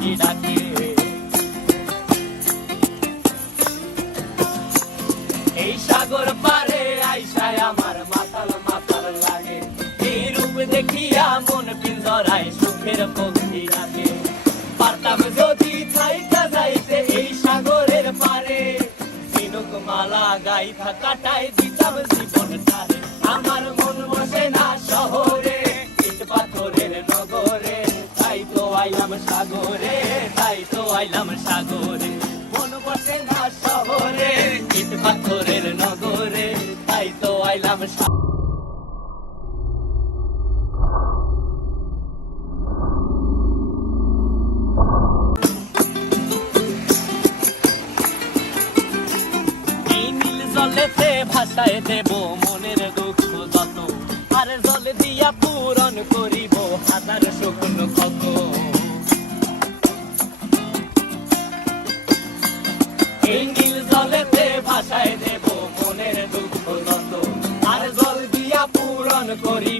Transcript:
পাখি ডাকে। এই সাগর পারে আইসায় আমার মাতাল মাতাল লাগে, এই রূপ দেখিয়া মন পিঞ্জরায় সুখের পক্ষী ডাকে। পারতাম যদি থাইকা যাইতে এই সাগরের পারে, ঝিনুক মালা গাইথা কাটাই দিতাম জীবনটারে। আমার মন বসে না শহরে, ইট পাথরের নগরে, তাই তো আইলাম সাগরে, তাই তো আইলাম সাগরে। মন বসে না শহরে, ইট পাথরের নগরে, তাই তো আইলাম সাগরে। জলেতে ভাসায় দেব মনের দুঃখ যত, আর জল দিয়া পূরণ করিব হাজার শুকনো ক্ষত। এই নীল জলেতে ভাসায় দেব মনের দুঃখ যত, আর জল দিয়া পূরণ করিব